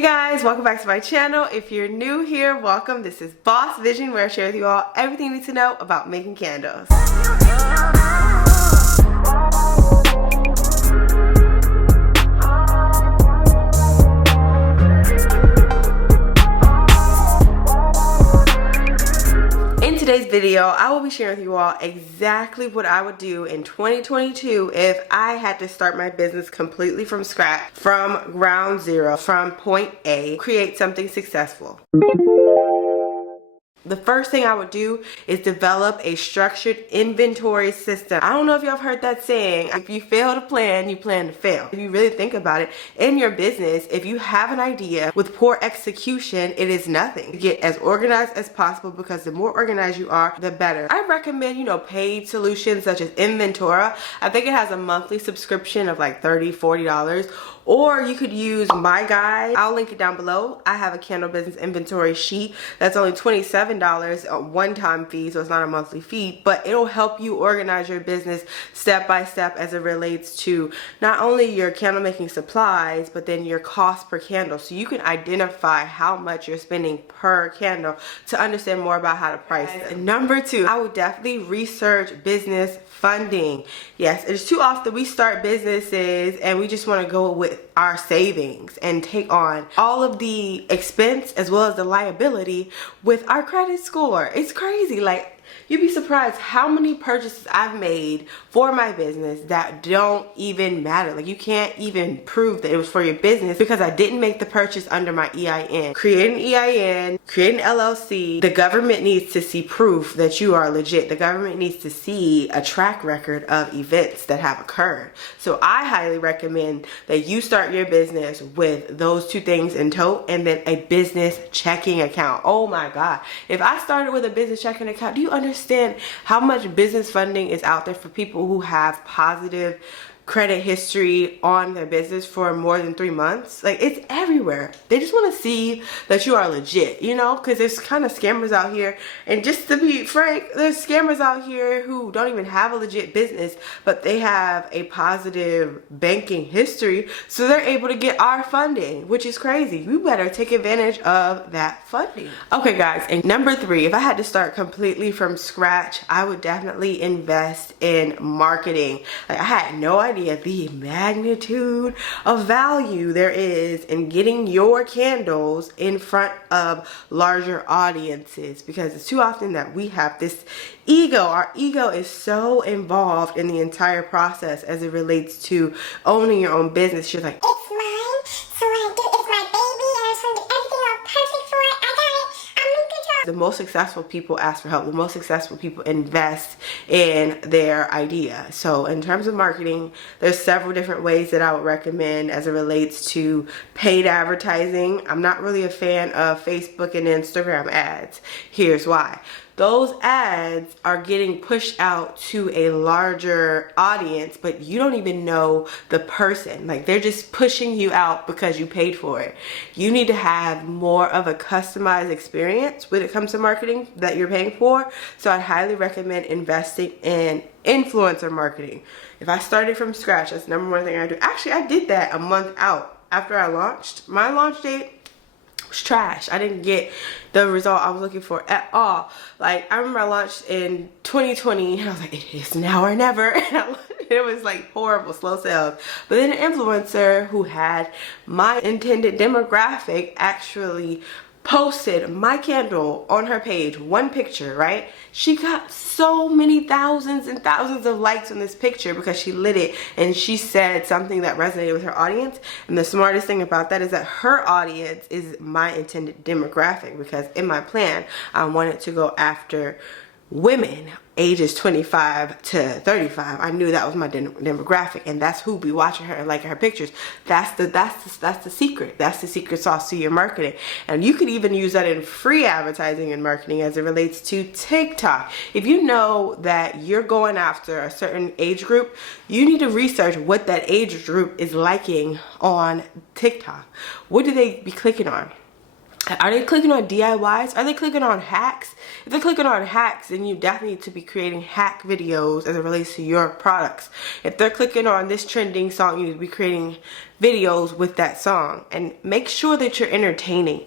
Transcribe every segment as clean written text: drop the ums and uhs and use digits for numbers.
Hey guys, welcome back to my channel. If you're new here, welcome. This is Boss Vision, where I share with you all everything you need to know about making candles. In today's video, I will be sharing with you all exactly what I would do in 2022 if I had to start my business completely from scratch, from ground zero, from point A, create something successful. The first thing I would do is develop a structured inventory system. I don't know if y'all have heard that saying, if you fail to plan, you plan to fail. If you really think about it, in your business, if you have an idea with poor execution, it is nothing. Get as organized as possible, because the more organized you are, the better. I recommend, paid solutions such as Inventora. I think it has a monthly subscription of like $30, $40. Or you could use my guide. I'll link it down below. I have a candle business inventory sheet that's only $27, a one-time fee, so it's not a monthly fee, but it'll help you organize your business step by step as it relates to not only your candle making supplies, but then your cost per candle. So you can identify how much you're spending per candle to understand more about how to price it. Number two, I would definitely research business funding. Yes, it's too often we start businesses and we just want to go with our savings and take on all of the expense as well as the liability with our credit score. It's crazy. Like, you'd be surprised how many purchases I've made for my business that don't even matter. Like, you can't even prove that it was for your business because I didn't make the purchase under my EIN. Create an EIN, create an LLC. The government needs to see proof that you are legit. The government needs to see a track record of events that have occurred. So I highly recommend that you start your business with those two things in tow, and then a business checking account. Oh my God. If I started with a business checking account, do you understand how much business funding is out there for people who have positive credit history on their business for more than 3 months? Like, it's everywhere. They just want to see that you are legit, because there's kind of scammers out here. And just to be frank, there's scammers out here who don't even have a legit business, but they have a positive banking history, so they're able to get our funding, which is crazy. You better take advantage of that funding. Okay guys, and number three, if I had to start completely from scratch, I would definitely invest in marketing. Like, I had no idea the magnitude of value there is in getting your candles in front of larger audiences, because it's too often that we have this ego. Our ego is so involved in the entire process as it relates to owning your own business. You're like, it's mine, so I do. It's my baby, and I just want to do everything all perfect for it. I got it. I'm in control. the most successful people ask for help. The most successful people invest in their idea. So in terms of marketing, there's several different ways that I would recommend as it relates to paid advertising. I'm not really a fan of Facebook and Instagram ads. Here's why. Those ads are getting pushed out to a larger audience, but you don't even know the person. Like, they're just pushing you out because you paid for it. You need to have more of a customized experience when it comes to marketing that you're paying for. So I'd highly recommend investing in influencer marketing. If I started from scratch, that's the number one thing I do. Actually, I did that a month out after I launched. My launch date was trash. I didn't get the result I was looking for at all. Like, I remember I launched in 2020 and I was like, it is now or never. And it was like horrible, slow sales. But then an influencer who had my intended demographic actually posted my candle on her page, one picture, right? She got so many thousands and thousands of likes on this picture because she lit it and she said something that resonated with her audience. And the smartest thing about that is that her audience is my intended demographic, because in my plan, I wanted to go after women ages 25 to 35. I knew that was my demographic, and that's who be watching her and liking her pictures. That's the secret. That's the secret sauce to your marketing. And you could even use that in free advertising and marketing as it relates to TikTok. If you know that you're going after a certain age group, you need to research what that age group is liking on TikTok. What do they be clicking on? Are they clicking on DIYs? Are they clicking on hacks? If they're clicking on hacks, then you definitely need to be creating hack videos as it relates to your products. If they're clicking on this trending song, you need to be creating videos with that song. And make sure that you're entertaining.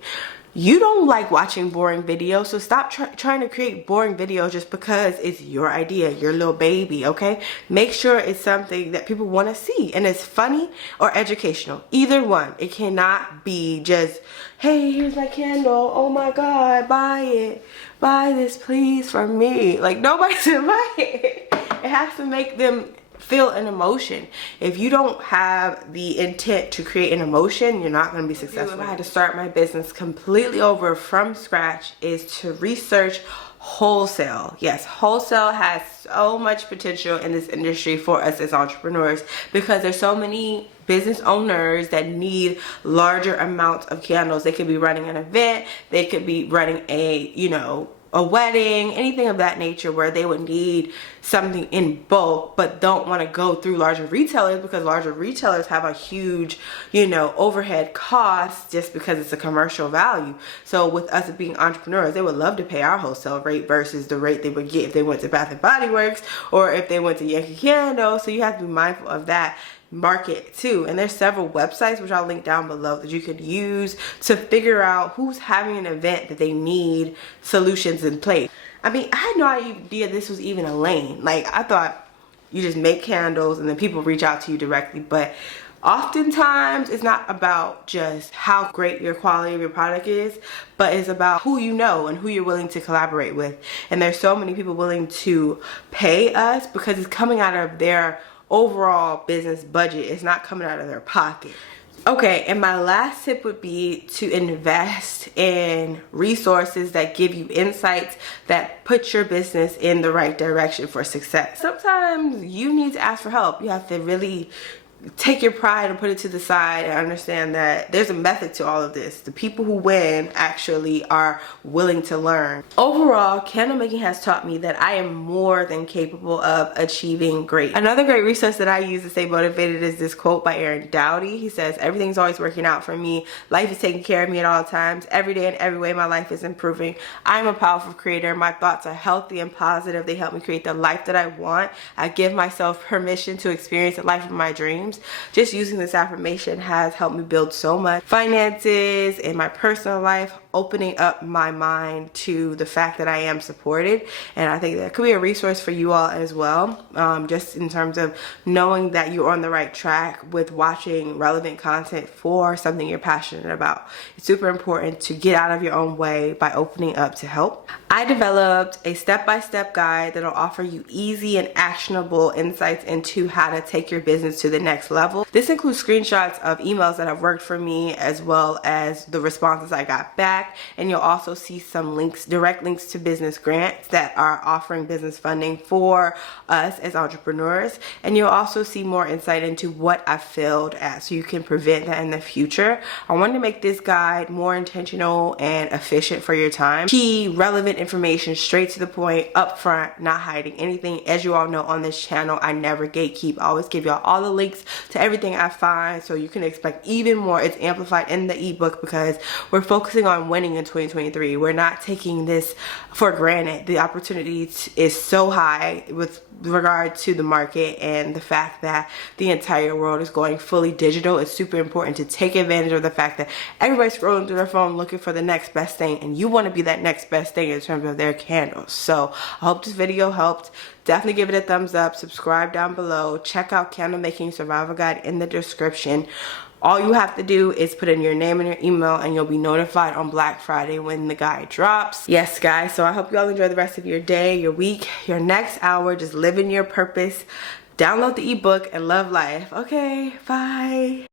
You don't like watching boring videos, so stop trying to create boring videos just because it's your idea, your little baby, okay? Make sure it's something that people want to see and it's funny or educational. Either one. It cannot be just, hey, here's my candle. Oh my God, buy it. Buy this, please, for me. Like, nobody's gonna buy it. It has to make them feel an emotion. If you don't have the intent to create an emotion, you're not going to be successful. If I had to start my business completely over from scratch, is to research wholesale. Yes, wholesale has so much potential in this industry for us as entrepreneurs because there's so many business owners that need larger amounts of candles. They could be running an event, they could be running a wedding, anything of that nature where they would need something in bulk but don't want to go through larger retailers because larger retailers have a huge, overhead cost just because it's a commercial value. So with us being entrepreneurs, they would love to pay our wholesale rate versus the rate they would get if they went to Bath and Body Works or if they went to Yankee Candle. So you have to be mindful of that market too. And there's several websites which I'll link down below that you could use to figure out who's having an event that they need solutions in place. I mean, I had no idea this was even a lane. Like, I thought you just make candles and then people reach out to you directly, but oftentimes it's not about just how great your quality of your product is, but it's about who you know and who you're willing to collaborate with. And there's so many people willing to pay us because it's coming out of their overall business budget. It's not coming out of their pocket. Okay, and my last tip would be to invest in resources that give you insights that put your business in the right direction for success. Sometimes you need to ask for help. You have to really take your pride and put it to the side and understand that there's a method to all of this. The people who win actually are willing to learn. Overall, candle making has taught me that I am more than capable of achieving great. Another great resource that I use to stay motivated is this quote by Aaron Doughty. He says, "Everything's always working out for me. Life is taking care of me at all times. Every day and every way my life is improving. I'm a powerful creator. My thoughts are healthy and positive. They help me create the life that I want. I give myself permission to experience the life of my dreams." Just using this affirmation has helped me build so much finances in my personal life, opening up my mind to the fact that I am supported. And I think that could be a resource for you all as well, just in terms of knowing that you're on the right track with watching relevant content for something you're passionate about. It's super important to get out of your own way by opening up to help. I developed a step-by-step guide that'll offer you easy and actionable insights into how to take your business to the next level. This includes screenshots of emails that have worked for me as well as the responses I got back. And you'll also see some links, direct links to business grants that are offering business funding for us as entrepreneurs. And you'll also see more insight into what I failed at so you can prevent that in the future. I wanted to make this guide more intentional and efficient for your time. Key relevant information, straight to the point, upfront, not hiding anything. As you all know on this channel, I never gatekeep. I always give y'all all the links to everything I find so you can expect even more. It's amplified in the ebook because we're focusing on winning in 2023. We're not taking this for granted. The opportunity is so high with regard to the market and the fact that the entire world is going fully digital. It's super important to take advantage of the fact that everybody's scrolling through their phone looking for the next best thing, and you want to be that next best thing in terms of their candles. So I hope this video helped. Definitely give it a thumbs up, subscribe down below, check out Candle Making Survival Guide in the description. All you have to do is put in your name and your email and you'll be notified on Black Friday when the guide drops. Yes, guys, so I hope you all enjoy the rest of your day, your week, your next hour, just living your purpose. Download the ebook and love life. Okay, bye.